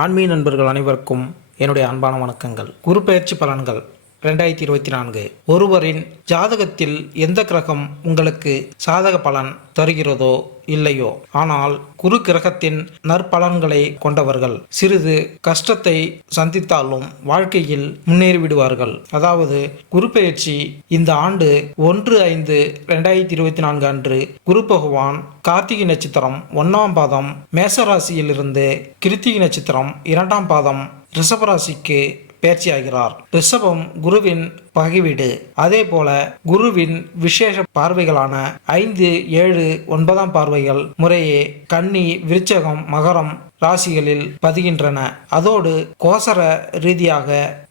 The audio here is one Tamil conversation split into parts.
ஆன்மீக நண்பர்கள் அனைவருக்கும் என்னுடைய அன்பான வணக்கங்கள். குரு பயிற்சி பலன்கள். ரெண்டாயிரத்தி இருபத்தி நான்கு. ஒருவரின் ஜாதகத்தில் எந்த கிரகம் உங்களுக்கு சாதக பலன் தருகிறதோ இல்லையோ? ஆனால் குரு கிரகத்தின் நற்பலன்களை கொண்டவர்கள். சிறிது கஷ்டத்தை சந்தித்தாலும் வாழ்க்கையில் முன்னேறிவிடுவார்கள். அதாவது குரு பெயர்ச்சி இந்த ஆண்டு ஒன்று ஐந்து ரெண்டாயிரத்தி இருபத்தி நான்கு அன்று குரு பகவான் கார்த்திகை நட்சத்திரம் ஒன்றாம் பாதம் மேசராசியிலிருந்து கிருத்திகை நட்சத்திரம் இரண்டாம் பாதம் ரிஷபராசிக்கு பயிற்சியாகிறார் ரிஷபம் குருவின் பகைவீடு. அதே போல குருவின் விசேஷ பார்வைகளான ஐந்து ஏழு ஒன்பதாம் பார்வைகள் முறையே கன்னி விருச்சகம் மகரம் ராசிகளில் பதிகின்றன. அதோடு கோசர ரீதியாக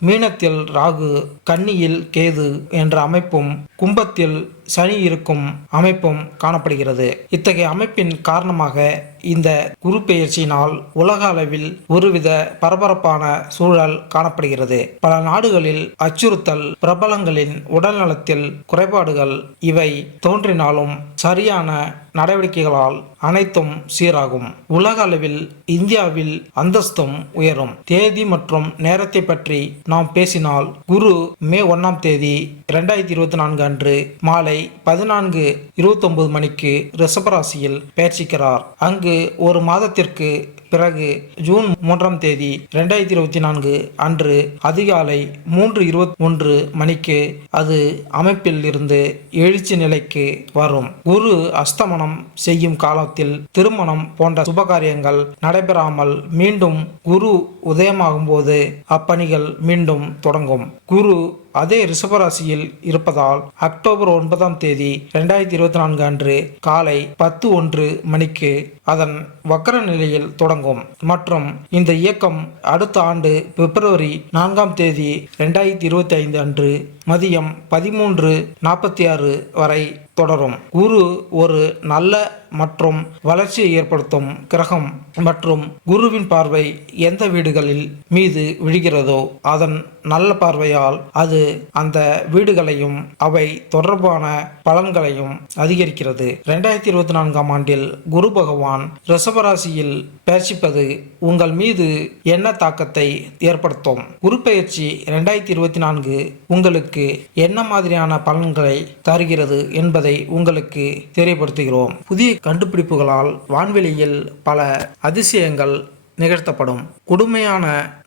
மீனத்தில் ராகு கன்னியில் கேது என்ற அமைப்பும் கும்பத்தில் சனி இருக்கும் அமைப்பும் காணப்படுகிறது. இத்தகைய அமைப்பின் காரணமாக இந்த குரு பெயர்ச்சியினால் உலக அளவில் ஒருவித பரபரப்பான சூழல் காணப்படுகிறது. பல நாடுகளில் அச்சுறுத்தல் பிரபலங்களின் உடல்நலத்தில் குறைபாடுகள் இவை தோன்றினாலும் சரியான நடவடிக்கைகளால் அனைத்தும் சீராகும். உலக அளவில் இந்தியாவில் அந்தஸ்தும் உயரும். தேதி மற்றும் நேரத்தை பற்றி நாம் பேசினால் குரு மே ஒன்னாம் தேதி இரண்டாயிரத்தி இருபத்தி நான்கு அன்று மாலை பதினான்கு இருபத்தொன்பது மணிக்கு ரிஷபராசியில் பயிற்சிக்கிறார் அங்கு ஒரு மாதத்திற்கு பிறகு ஜூன் மூன்றாம் தேதி இரண்டாயிரத்தி இருபத்தி நான்கு அன்று அதிகாலை மூன்று இருபத்தி ஒன்று மணிக்கு அது அமைப்பில் இருந்து எழுச்சி நிலைக்கு வரும். குரு அஸ்தமனம் செய்யும் காலத்தில் திருமணம் போன்ற சுபகாரியங்கள் நடைபெறாமல் மீண்டும் குரு உதயமாகும் போது அப்பணிகள் மீண்டும் தொடங்கும். குரு அதே ரிஷபராசியில் இருப்பதால் அக்டோபர் ஒன்பதாம் தேதி இரண்டாயிரத்தி இருபத்தி நான்கு அன்று காலை பத்து ஒன்று மணிக்கு அதன் வக்கர நிலையில் தொடங்கும். மற்றும் இந்த இயக்கம் அடுத்த ஆண்டு பிப்ரவரி நான்காம் தேதி இரண்டாயிரத்தி இருபத்தி ஐந்து அன்று மதியம் பதிமூன்று நாற்பத்தி ஆறு வரை தொடரும். குரு ஒரு நல்ல மற்றும் வளர்ச்சியை ஏற்படுத்தும் கிரகம் மற்றும் குருவின் பார்வை எந்த வீடுகளில் மீது விழுகிறதோ அதன் நல்ல பார்வையால் அது அந்த வீடுகளையும் அவை தொடர்பான பலன்களையும் அதிகரிக்கிறது. ரெண்டாயிரத்தி இருபத்தி நான்காம் ஆண்டில் குரு பகவான் ரிஷபராசியில் பயிற்சிப்பது உங்கள் மீது என்ன தாக்கத்தை ஏற்படுத்தும்? குரு பயிற்சி ரெண்டாயிரத்தி இருபத்தி நான்கு உங்களுக்கு என்ன மாதிரியான பலன்களை தருகிறது என்பதை உங்களுக்கு தெரியப்படுத்துகிறோம். புதிய கண்டுபிடிப்புகளால் வான்வெளியில் பல அதிசயங்கள் நிகழ்த்தப்படும். கொடுமையான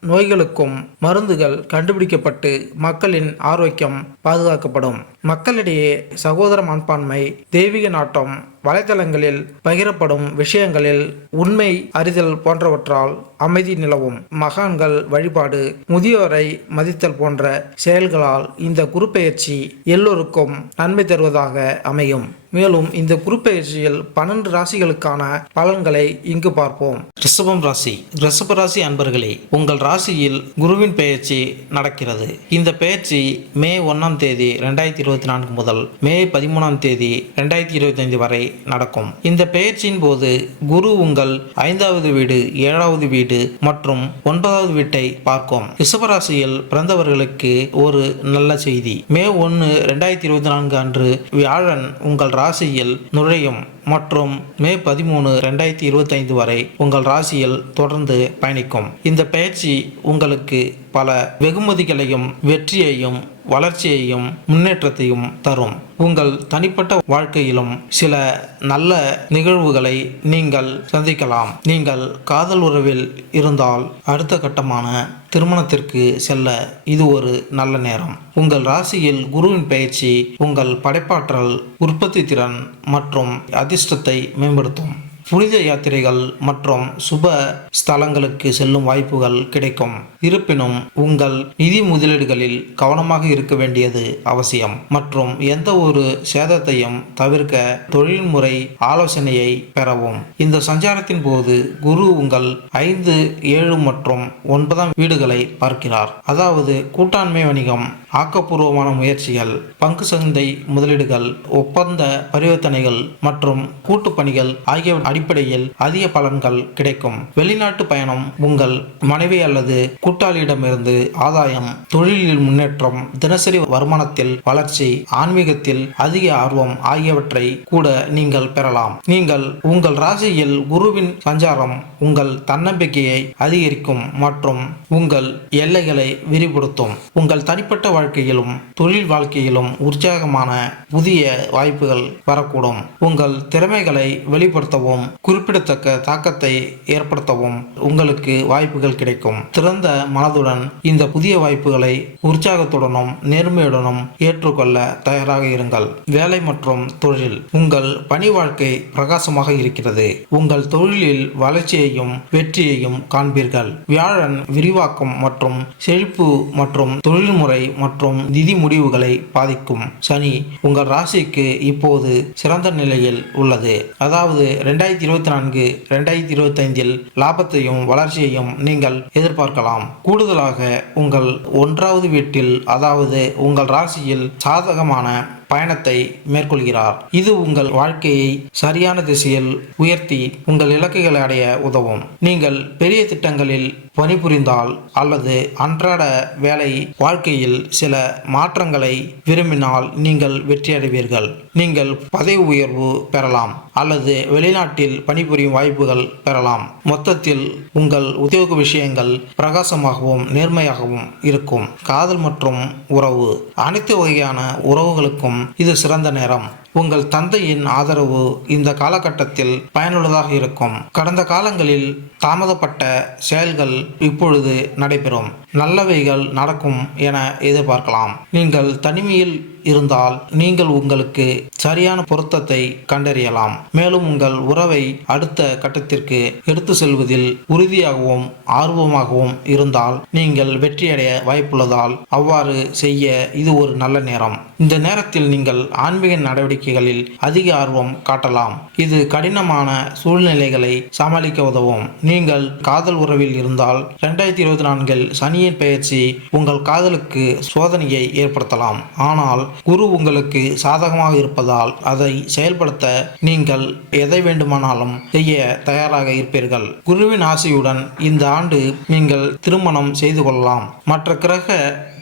நோய்களுக்கும் மருந்துகள் கண்டுபிடிக்கப்பட்டு மக்களின் ஆரோக்கியம் பாதுகாக்கப்படும். மக்களிடையே சகோதர மனப்பான்மை தெய்வீக நாட்டம் வலைதளங்களில் பகிரப்படும் விஷயங்களில் உண்மை அறிதல் போன்றவற்றால் அமைதி நிலவும். மகான்கள் வழிபாடு முதியோரை மதித்தல் போன்ற செயல்களால் இந்த குருப்பெயர்ச்சி எல்லோருக்கும் நன்மை தருவதாக அமையும். மேலும் இந்த குருப்பெயர்ச்சியில் பன்னெண்டு ராசிகளுக்கான பலன்களை இங்கு பார்ப்போம். ரிஷபம் ராசி. ரிஷப ராசி அன்பர்களே உங்கள் ராசியில் குருவின் பெயர்ச்சி நடக்கிறது. இந்த பெயர்ச்சி மே ஒன்னாம் தேதி ரெண்டாயிரத்தி இருபது இருபத்தி நான்கு முதல் மே பதிமூணாம் தேதி ரெண்டாயிரத்தி இருபத்தி ஐந்து வரை நடக்கும். இந்த பெயர்ச்சியின் போது குரு உங்கள் ஐந்தாவது வீடு ஏழாவது வீடு மற்றும் ஒன்பதாவது வீட்டை பார்க்கும். ரிஷபராசியில் பிறந்தவர்களுக்கு ஒரு நல்ல செய்தி. மே ஒன்று ரெண்டாயிரத்தி இருபத்தி நான்கு அன்று வியாழன் உங்கள் ராசியில் நுழையும். மற்றும் மே பதிமூணு ரெண்டாயிரத்தி இருபத்தைந்து வரை உங்கள் ராசியில் தொடர்ந்து பயணிக்கும். இந்த பயிற்சி உங்களுக்கு பல வெகுமதிகளையும் வெற்றியையும் வளர்ச்சியையும் முன்னேற்றத்தையும் தரும். உங்கள் தனிப்பட்ட வாழ்க்கையிலும் சில நல்ல நிகழ்வுகளை நீங்கள் சந்திக்கலாம். நீங்கள் காதல் உறவில் இருந்தால் அடுத்த கட்டமான திருமணத்திற்கு செல்ல இது ஒரு நல்ல நேரம். உங்கள் ராசியில் குருவின் பயிற்சி உங்கள் படைப்பாற்றல் உற்பத்தி திறன் மற்றும் அதிர்ஷ்டத்தை மேம்படுத்தும். புனித யாத்திரைகள் மற்றும் சுப ஸ்தலங்களுக்கு செல்லும் வாய்ப்புகள் கிடைக்கும். இருப்பினும் உங்கள் நிதி முதலீடுகளில் கவனமாக இருக்க வேண்டியது அவசியம். மற்றும் எந்த ஒரு சேதத்தையும் தவிர்க்க தொழில்முறை ஆலோசனையை பெறவும். இந்த சஞ்சாரத்தின் போது குரு உங்கள் ஐந்து ஏழு மற்றும் ஒன்பதாம் வீடுகளை பார்க்கிறார். அதாவது கூட்டாண்மை வணிகம் ஆக்கப்பூர்வமான முயற்சிகள் பங்கு சந்தை முதலீடுகள் ஒப்பந்த பரிவர்த்தனைகள் மற்றும் கூட்டு பணிகள் ஆகியவற்றை அடிப்படையில் அதிக பலன்கள் கிடைக்கும். வெளிநாட்டு பயணம் உங்கள் மனைவி அல்லது கூட்டாளியிடமிருந்து ஆதாயம் தொழிலில் முன்னேற்றம் தினசரி வருமானத்தில் வளர்ச்சி ஆன்மீகத்தில் அதிக ஆர்வம் ஆகியவற்றை கூட நீங்கள் பெறலாம். நீங்கள் உங்கள் ராசியில் குருவின் சஞ்சாரம் உங்கள் தன்னம்பிக்கையை அதிகரிக்கும் மற்றும் உங்கள் எல்லைகளை விரிவுபடுத்தும். உங்கள் தனிப்பட்ட வாழ்க்கையிலும் தொழில் வாழ்க்கையிலும் உற்சாகமான புதிய வாய்ப்புகள் வரக்கூடும். உங்கள் திறமைகளை வெளிப்படுத்தவும் குறிப்பிடத்தக்க தாக்கத்தை ஏற்படுத்தவும் உங்களுக்கு வாய்ப்புகள் கிடைக்கும். திறந்த மனதுடன் இந்த புதிய வாய்ப்புகளை உற்சாகத்துடனும் நேர்மையுடனும் ஏற்றுக்கொள்ள தயாராக இருங்கள். வேலை மற்றும் தொழில் உங்கள் பணி வாழ்க்கை பிரகாசமாக இருக்கிறது. உங்கள் தொழிலில் வளர்ச்சியையும் வெற்றியையும் காண்பீர்கள். வியாழன் விரிவாக்கம் மற்றும் செழிப்பு மற்றும் தொழில்முறை மற்றும் நிதி முடிவுகளை பாதிக்கும். சனி உங்கள் ராசிக்கு இப்போது சிறந்த நிலையில் உள்ளது. அதாவது ரெண்டாயிரத்தி இருபத்தி நான்கு ரெண்டாயிரத்தி இருபத்தைந்தில் லாபத்தையும் வளர்ச்சியையும் நீங்கள் எதிர்பார்க்கலாம். கூடுதலாக உங்கள் ஒன்றாவது வீட்டில் அதாவது உங்கள் ராசியில் சாதகமான பயணத்தை மேற்கொள்கிறார். இது உங்கள் வாழ்க்கையை சரியான திசையில் உயர்த்தி உங்கள் இலக்குகளை அடைய உதவும். நீங்கள் பெரிய திட்டங்களில் பணிபுரிந்தால் அல்லது அன்றாட வேலை வாழ்க்கையில் சில மாற்றங்களை விரும்பினால் நீங்கள் வெற்றியடைவீர்கள். நீங்கள் பதவி உயர்வு பெறலாம் அல்லது வெளிநாட்டில் பணிபுரியும் வாய்ப்புகள் பெறலாம். மொத்தத்தில் உங்கள் உத்தியோக விஷயங்கள் பிரகாசமாகவும் நேர்மையாகவும் இருக்கும். காதல் மற்றும் உறவு அனைத்து வகையான உறவுகளுக்கும் இது சிறந்த நேரம். உங்கள் தந்தையின் ஆதரவு இந்த காலகட்டத்தில் பயனுள்ளதாக இருக்கும். கடந்த காலங்களில் தாமதப்பட்ட செயல்கள் இப்பொழுது நடைபெறும். நல்லவைகள் நடக்கும் என எதிர்பார்க்கலாம். நீங்கள் தனிமையில் இருந்தால் நீங்கள் உங்களுக்கு சரியான பொருத்தத்தை கண்டறியலாம். மேலும் உங்கள் உறவை அடுத்த கட்டத்திற்கு எடுத்து செல்வதில் உறுதியாகவும் ஆர்வமாகவும் இருந்தால் நீங்கள் வெற்றியடைய வாய்ப்புள்ளதால் அவ்வாறு செய்ய இது ஒரு நல்ல நேரம். இந்த நேரத்தில் நீங்கள் ஆன்மீக நடவடிக்கை நடவடிக்கைகளில் அதிக ஆர்வம் காட்டலாம். இது கடினமான சூழ்நிலைகளை சமாளிக்க உதவும். நீங்கள் காதல் உறவில் இருந்தால் ரெண்டாயிரத்தி இருபத்தி நான்கில் சனியின் பெயர்ச்சி உங்கள் காதலுக்கு சோதனையை ஏற்படுத்தலாம். ஆனால் குரு உங்களுக்கு சாதகமாக இருப்பதால் அதை செயல்படுத்த நீங்கள் எதை வேண்டுமானாலும் செய்ய தயாராக இருப்பீர்கள். குருவின் ஆசையுடன் இந்த ஆண்டு நீங்கள் திருமணம் செய்து கொள்ளலாம். மற்ற கிரக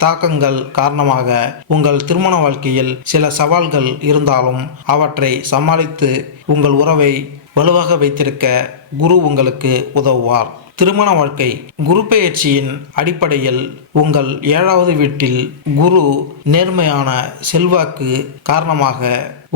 தாக்கங்கள் காரணமாக உங்கள் திருமண வாழ்க்கையில் சில சவால்கள் இருந்தாலும் அவற்றை சமாளித்து உங்கள் உறவை வலுவாக வைத்திருக்க குரு உங்களுக்கு உதவுவார். திருமண வாழ்க்கை குரு பெயர்ச்சியின் அடிப்படையில் உங்கள் ஏழாவது வீட்டில் குரு நேர்மையான செல்வாக்கு காரணமாக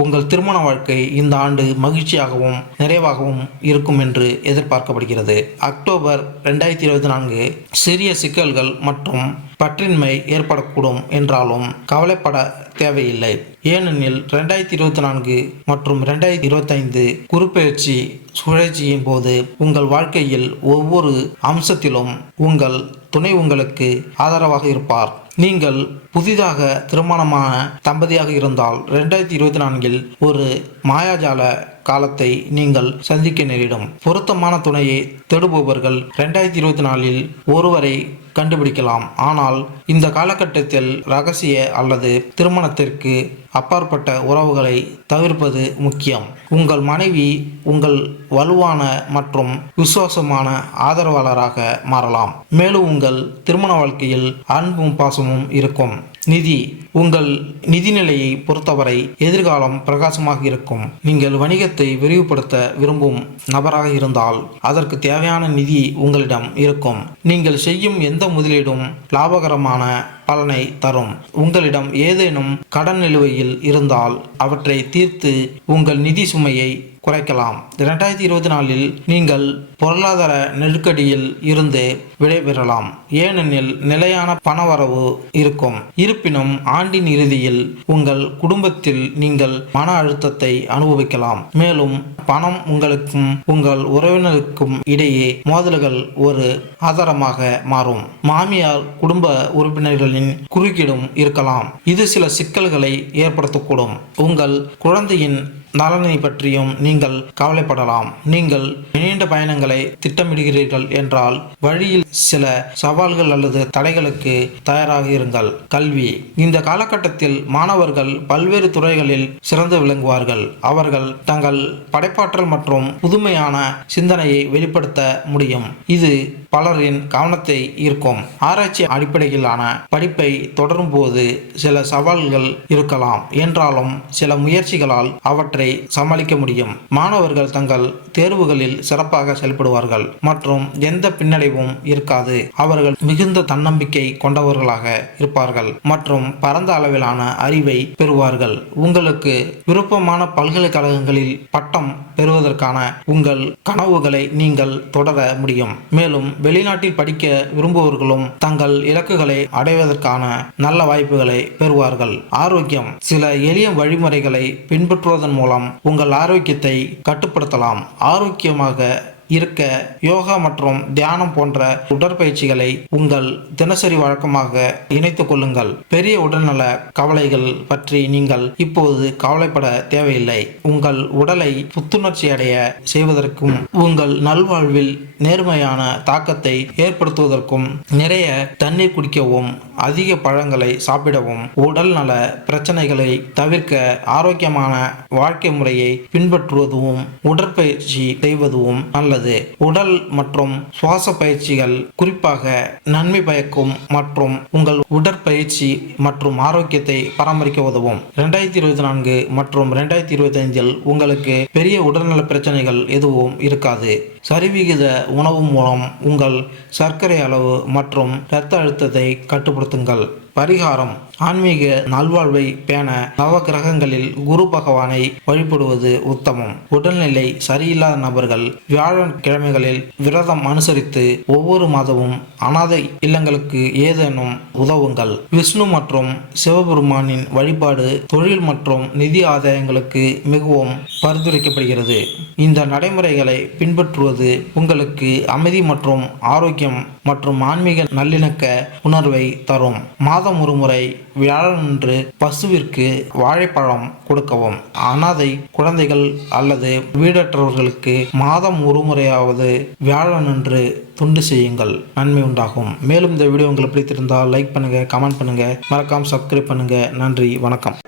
உங்கள் திருமண வாழ்க்கை இந்த ஆண்டு மகிழ்ச்சியாகவும் நிறைவாகவும் இருக்கும் என்று எதிர்பார்க்கப்படுகிறது. அக்டோபர் ரெண்டாயிரத்தி இருபத்தி நான்கு சிறிய சிக்கல்கள் மற்றும் பற்றின்மை ஏற்படக்கூடும் என்றாலும் கவலைப்பட தேவையில்லை. ஏனெனில் ரெண்டாயிரத்தி இருபத்தி நான்கு மற்றும் ரெண்டாயிரத்தி இருபத்தைந்து குறுப்பெயர்ச்சி சுழற்சியின் போது உங்கள் வாழ்க்கையில் ஒவ்வொரு அம்சத்திலும் உங்கள் துணை உங்களுக்கு ஆதரவாக இருப்பார். நீங்கள் புதிதாக திருமணமான தம்பதியாக இருந்தால் ரெண்டாயிரத்தி இருபத்தி நான்கில் ஒரு மாயாஜால காலத்தை நீங்கள் சந்திக்க நேரிடும். பொருத்தமான துணையை தேடுபவர்கள் ரெண்டாயிரத்தி இருபத்தி நாலில் ஒருவரை கண்டுபிடிக்கலாம். ஆனால் இந்த காலகட்டத்தில் ரகசிய அல்லது திருமணத்திற்கு அப்பாற்பட்ட உறவுகளை தவிர்ப்பது முக்கியம். உங்கள் மனைவி உங்கள் வலுவான மற்றும் விசுவாசமான ஆதரவாளராக மாறலாம். மேலும் உங்கள் திருமண வாழ்க்கையில் அன்பும் பாசமும் இருக்கும். நிதி உங்கள் நிதி நிலையை பொறுத்தவரை எதிர்காலம் பிரகாசமாக இருக்கும். நீங்கள் வணிகத்தை விரிவுபடுத்த விரும்பும் நபராக இருந்தால் அதற்கு தேவையான நிதி உங்களிடம் இருக்கும். நீங்கள் செய்யும் எந்த முதலீடும் லாபகரமான பலனை தரும். உங்களிடம் ஏதேனும் கடன் நிலுவையில் இருந்தால் அவற்றை தீர்த்து உங்கள் நிதி சுமையை குறைக்கலாம். இரண்டாயிரத்தி இருபத்தி நாலில் நீங்கள் பொருளாதார நெருக்கடியில் இருந்து விடைபெறலாம். ஏனெனில் நிலையான பணவரவு இருக்கும். இருப்பினும் ஆண்டின் இறுதியில் உங்கள் குடும்பத்தில் நீங்கள் மன அழுத்தத்தை அனுபவிக்கலாம். மேலும் பணம் உங்களுக்கும் உங்கள் உறவினருக்கும் இடையே மோதல்கள் ஒரு ஆதாரமாக மாறும். மாமியார் குடும்ப உறுப்பினர்களின் குறுக்கீடும் இருக்கலாம். இது சில சிக்கல்களை ஏற்படுத்தக்கூடும். உங்கள் குழந்தையின் நலனை பற்றியும் நீங்கள் கவலைப்படலாம். நீங்கள் நீண்ட பயணங்களை திட்டமிடுகிறீர்கள் என்றால் வழியில் சில சவால்கள் அல்லது தடைகளுக்கு தயாராக இருங்கள். கல்வி. இந்த காலகட்டத்தில் மாணவர்கள் பல்வேறு துறைகளில் சிறந்து விளங்குவார்கள். அவர்கள் தங்கள் படைப்பாற்றல் மற்றும் புதுமையான சிந்தனையை வெளிப்படுத்த முடியும். இது பலரின் கவனத்தை ஈர்க்கும். ஆராய்ச்சி அடிப்படையிலான படிப்பை தொடரும் போது சில சவால்கள் இருக்கலாம். என்றாலும் சில முயற்சிகளால் அவற்றை சமாளிக்க முடியும். மாணவர்கள் தங்கள் தேர்வுகளில் சிறப்பாக செயல்படுவார்கள் மற்றும் எந்த பின்னடைவும் இருக்காது. அவர்கள் மிகுந்த தன்னம்பிக்கை கொண்டவர்களாக இருப்பார்கள் மற்றும் பரந்த அளவிலான அறிவை பெறுவார்கள். உங்களுக்கு விருப்பமான பல்கலைக்கழகங்களில் பட்டம் பெறுவதற்கான உங்கள் கனவுகளை நீங்கள் தொடர முடியும். மேலும் வெளிநாட்டில் படிக்க விரும்புபவர்களும் தங்கள் இலக்குகளை அடைவதற்கான நல்ல வாய்ப்புகளை பெறுவார்கள். ஆரோக்கியம் சில எளிய வழிமுறைகளை பின்பற்றுவதன் மூலம் உங்கள் ஆரோக்கியத்தை கட்டுப்படுத்தலாம். ஆரோக்கியமாக இருக்க யோகா மற்றும் தியானம் போன்ற உடற்பயிற்சிகளை உங்கள் தினசரி வழக்கமாக இணைத்துக் கொள்ளுங்கள். பெரிய உடல்நல கவலைகள் பற்றி நீங்கள் இப்போது கவலைப்பட தேவையில்லை. உங்கள் உடலை புத்துணர்ச்சி அடைய செய்வதற்கும் உங்கள் நல்வாழ்வில் நேர்மையான தாக்கத்தை ஏற்படுத்துவதற்கும் நிறைய தண்ணீர் குடிக்கவும் அதிக பழங்களை சாப்பிடவும் உடல் நல பிரச்சனைகளை தவிர்க்க ஆரோக்கியமான வாழ்க்கை முறையை பின்பற்றுவதும் உடற்பயிற்சி செய்வதும் நல்லது. உடல் மற்றும் சுவாச பயிற்சிகள் குறிப்பாக நன்மை பயக்கும் மற்றும் உங்கள் உடற்பயிற்சி மற்றும் ஆரோக்கியத்தை பராமரிக்க உதவும். ரெண்டாயிரத்தி இருபத்தி நான்கு மற்றும் ரெண்டாயிரத்தி இருபத்தி ஐந்தில் உங்களுக்கு பெரிய உடல்நல பிரச்சனைகள் எதுவும் இருக்காது. சரிவிகித உணவு மூலம் உங்கள் சர்க்கரை அளவு மற்றும் இரத்த அழுத்தத்தை கட்டுப்படுத்துங்கள். பரிகாரம். ஆன்மீக நல்வாழ்வை பேண நவ கிரகங்களில் குரு பகவானை வழிபடுவது உத்தமம். உடல்நிலை சரியில்லாத நபர்கள் வியாழன் கிழமைகளில் விரதம் அனுசரித்து ஒவ்வொரு மாதமும் அனாதை இல்லங்களுக்கு ஏதேனும் உதவுங்கள். விஷ்ணு மற்றும் சிவபெருமானின் வழிபாடு தொழில் மற்றும் நிதி ஆதாயங்களுக்கு மிகவும் பரிந்துரைக்கப்படுகிறது. இந்த நடைமுறைகளை பின்பற்றுவது உங்களுக்கு அமைதி மற்றும் ஆரோக்கியம் மற்றும் ஆன்மீக நல்லிணக்க உணர்வை தரும். மாதம் ஒரு முறை வியாழனன்று பசுவிற்கு வாழைப்பழம் கொடுக்கவும். அனாதை குழந்தைகள் அல்லது வீடற்றவர்களுக்கு மாதம் ஒரு முறையாவது வியாழனன்று துண்டு செய்யுங்கள். நன்மை உண்டாகும். மேலும் இந்த வீடியோ உங்களுக்கு பிடித்திருந்தால் லைக் பண்ணுங்கள் கமெண்ட் பண்ணுங்கள் மறக்காமல் சப்ஸ்கிரைப் பண்ணுங்கள் நன்றி வணக்கம்.